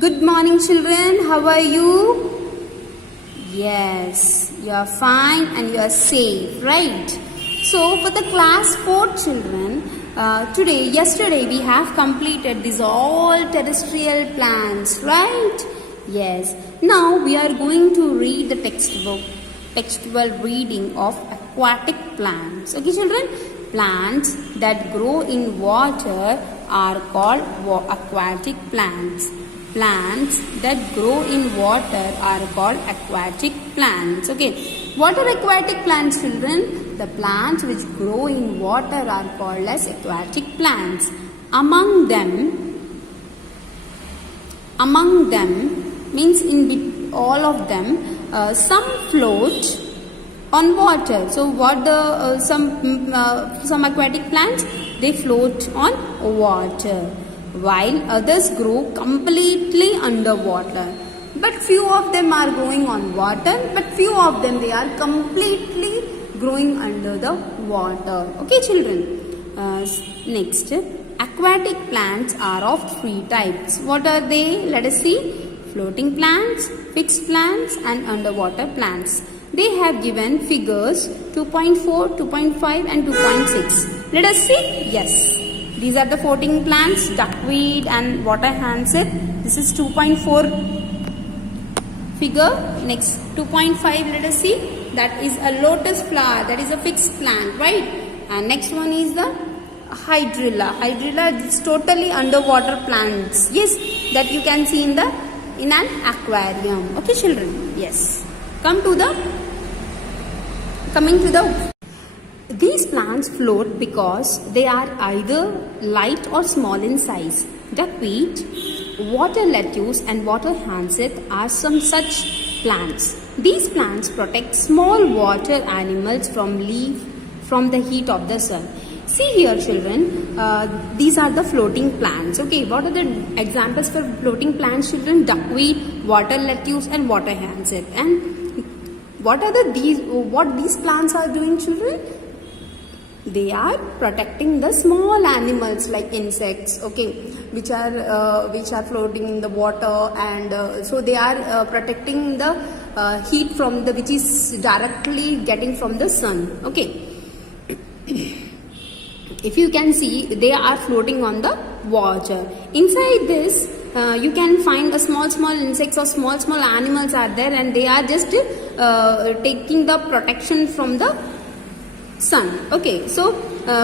Good morning, children. How are you? Yes, you are fine and you are safe, right? So, for the class 4 children, yesterday we have completed these all terrestrial plants, right? Yes. Now we are going to read the textual reading of aquatic plants. Okay, children? Plants that grow in water are called aquatic plants. Plants that grow in water are called aquatic plants. Okay. What are aquatic plants, children? The plants which grow in water are called as aquatic plants. Among them means in all of them, some float on water. So what some aquatic plants, they float on water, while others grow completely underwater. But few of them are growing on water, but few of them they are completely growing under the water. Okay, children. Next, aquatic plants are of three types. What are they? Let us see. Floating plants, fixed plants and underwater plants. They have given figures 2.4, 2.5 and 2.6. Let us see. Yes. These are the floating plants, duckweed and water hyacinth. This is 2.4 figure. Next 2.5, let us see. That is a lotus flower. That is a fixed plant, right? And next one is the hydrilla. Hydrilla is totally underwater plants. Yes, that you can see in an aquarium. Okay, children. Yes. These plants float because they are either light or small in size. Duckweed, water lettuce and water hyacinth are some such plants. These plants protect small water animals from the heat of the sun. See here, children, these are the floating plants. Okay, what are the examples for floating plants, children? Duckweed, water lettuce and water hyacinth. And what these plants are doing, children? They are protecting the small animals like insects, okay, which are floating in the water, and so they are protecting the heat which is directly getting from the sun. Okay. If you can see, they are floating on the water. Inside this, you can find a small insects or small animals are there, and they are just taking the protection from the sun. Okay, so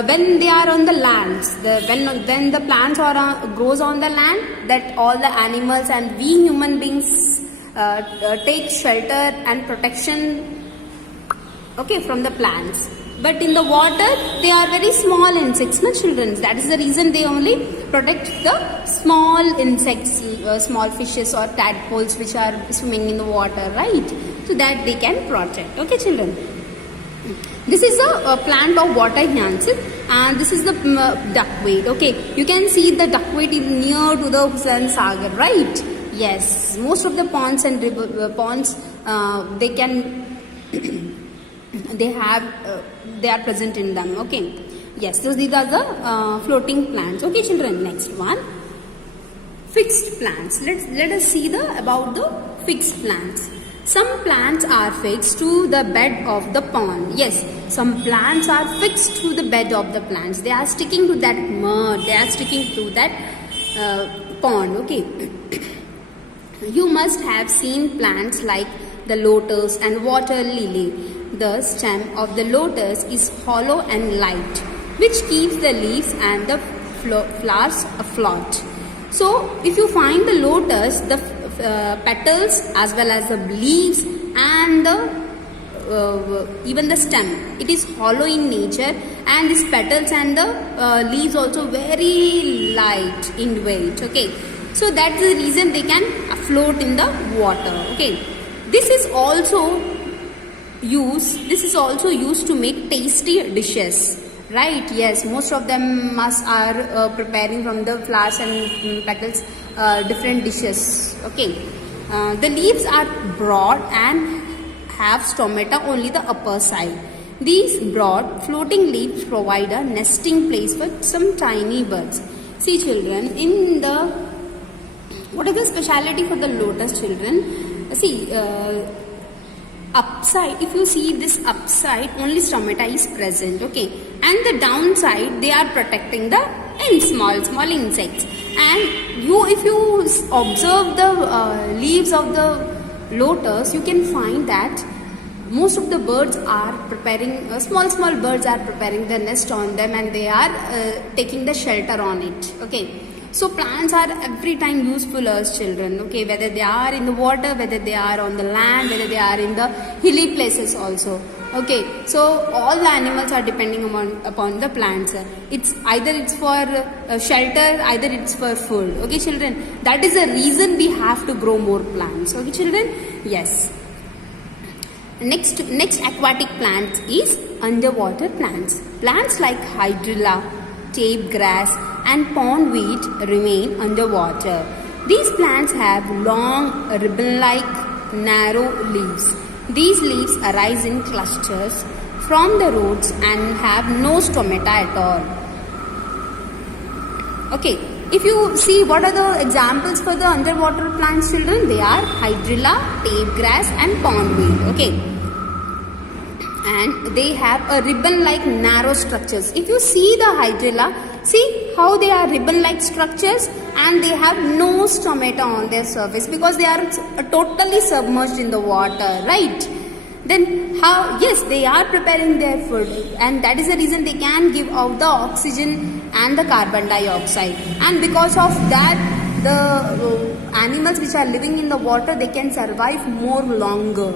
when they are on the lands, when the plants grows on the land, that all the animals and we human beings take shelter and protection, okay, from the plants. But in the water, they are very small insects, no, children. That is the reason they only protect the small insects, small fishes or tadpoles which are swimming in the water, right? So that they can protect. Okay, children. This is a plant of water hyacinth, and this is the duckweed. Okay, you can see the duckweed is near to the Hussain Sagar, right? Yes, most of the ponds and ponds they are present in them. Okay, yes, so these are the floating plants. Okay, children. Next one, fixed plants. Let us see about the fixed plants. Some plants are fixed to the bed of the pond. Yes, some plants are fixed to the bed of the plants. They are sticking to that mud. They are sticking to that pond. Okay. You must have seen plants like the lotus and water lily. The stem of the lotus is hollow and light, which keeps the leaves and the flowers afloat. So, if you find the lotus, the petals as well as the leaves and even the stem, it is hollow in nature, and these petals and the leaves also very light in weight. Okay, so that's the reason they can float in the water. Okay, this is also used to make tasty dishes, right? Yes, most of them are preparing from the flowers and petals different dishes. Okay, the leaves are broad and have stomata only the upper side. These broad floating leaves provide a nesting place for some tiny birds. See, children, in the What is the speciality for the lotus, children? See, upside, if you see this upside, only stomata is present, okay, and the downside they are protecting the small insects. And if you observe the leaves of the lotus, you can find that most of the birds are preparing, small birds are preparing the nest on them, and they are taking the shelter on it, okay. So plants are every time useful as children, okay, whether they are in the water, whether they are on the land, whether they are in the hilly places also, okay. So all the animals are depending upon the plants. It's either for shelter, either it's for food, okay children. That is the reason we have to grow more plants, okay children. Yes. Next aquatic plant is underwater plants. Plants like hydrilla, tape grass and pondweed remain underwater. These plants have long, ribbon-like, narrow leaves. These leaves arise in clusters from the roots and have no stomata at all. Okay, if you see what are the examples for the underwater plants, children, they are hydrilla, tape grass and pondweed, okay. And they have a ribbon-like narrow structures. If you see the hydrilla, see how they are ribbon-like structures, and they have no stomata on their surface because they are totally submerged in the water, right? Then how? Yes, they are preparing their food, and that is the reason they can give out the oxygen and the carbon dioxide. And because of that, the animals which are living in the water, they can survive more longer.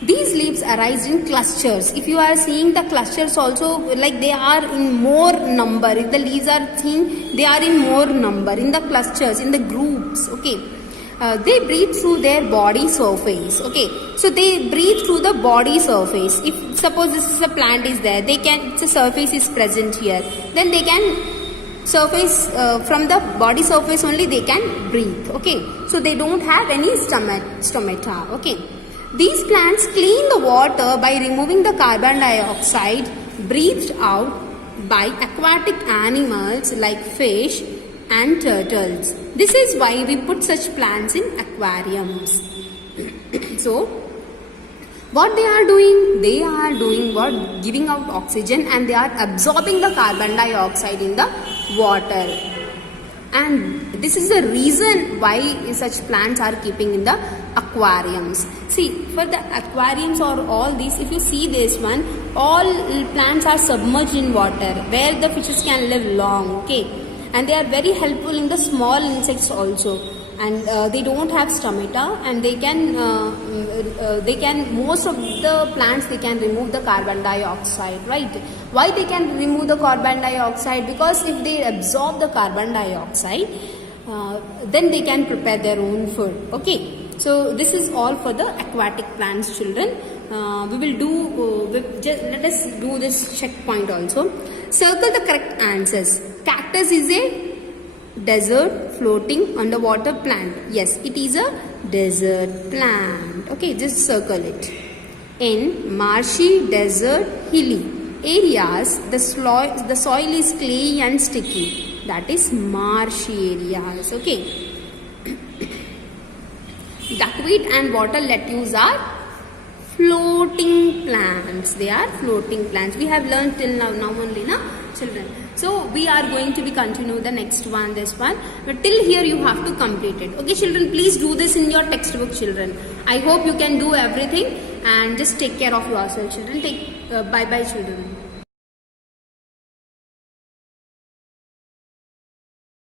These leaves arise in clusters. If you are seeing the clusters also, like they are in more number. If the leaves are thin, they are in more number, in the clusters, in the groups, okay. They breathe through their body surface, okay. So they breathe through the body surface. If suppose this is a plant is there, they can, the surface is present here, then they can surface from the body surface only they can breathe, okay. So they don't have any stomata, okay. These plants clean the water by removing the carbon dioxide breathed out by aquatic animals like fish and turtles. This is why we put such plants in aquariums. So, what they are doing? They are doing what? Giving out oxygen, and they are absorbing the carbon dioxide in the water. And this is the reason why such plants are keeping in the aquariums. See, for the aquariums or all these, if you see this one, all plants are submerged in water where the fishes can live long, okay. And they are very helpful in the small insects also. And they don't have stomata, and they can most of the plants, they can remove the carbon dioxide, right? Why they can remove the carbon dioxide? Because if they absorb the carbon dioxide, then they can prepare their own food, okay. So this is all for the aquatic plants, children. Let us do this checkpoint also. Circle the correct answers. Cactus is a desert floating underwater plant. Yes, it is a desert plant. Okay, just circle it. In marshy, desert, hilly areas, the soil is clay and sticky. That is marshy areas. Okay. Duckweed and water lettuce are floating plants. They are floating plants. We have learned till now only, na children. So we are going to be continue the next one, this one. But till here you have to complete it. Okay, children, please do this in your textbook, children. I hope you can do everything, and just take care of yourself, children. Bye bye, children.